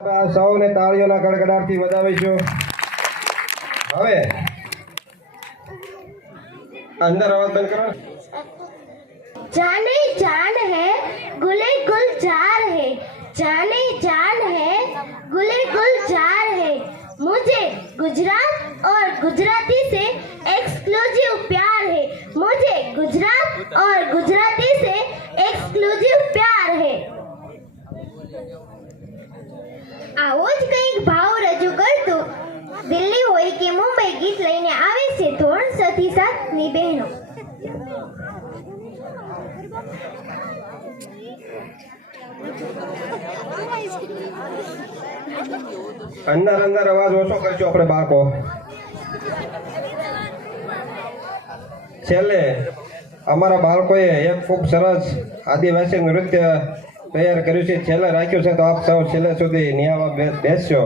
સૌને તાળીઓના કડકડાટથી વધાવીશું। હવે અંદર અવાજ બંધ કરો। जाने जान है गुले गुलजार है, जाने जान है गुले गुलजार है। मुझे गुजरात और गुजराती से एक्सक्लूसिव प्यार है, मुझे गुजरात और गुजराती से एक्सक्लूसिव प्यार है। આવો જ કંઈક ભાવ રજૂ કરતું દિલ્હી હોય કે મુંબઈ ગીત લઈને આવે છે ધોરણ 6 થી 7 ની બહેનો। અંદર અંદર અવાજ ઓછો કરજો આપણે બાળકો। છેલ્લે અમારા બાળકોએ એક ખૂબ સરસ આદિવાસી નૃત્ય તૈયાર કર્યું છે, છેલ્લે રાખ્યું છે, તો આપ સૌ છેલ્લે સુધી નિહાળવા બેસજો।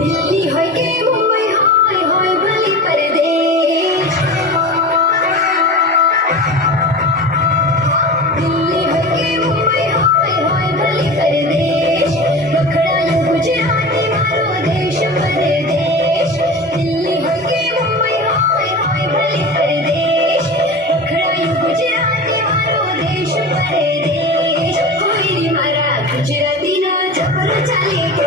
दिल्ली होय के मुंबई होय होय भली परदेश, दिल्ली होय के मुंबई होय होय भली परदेश। बखड़ाયું ગુજરાતી મારો દેશ પરદેશ, દિલ્હી હોય કે મુંબઈ હોય હોય ભલી પરદેશ। બખડાયું ગુજરાતી મારો દેશ પરદેશ, હોય રે મારા ગુજરાતીનો જબર ચાલે કે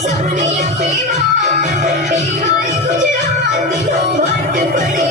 સૌને આપે માન તહેવાર ગુજરાતીનો વાટ પડે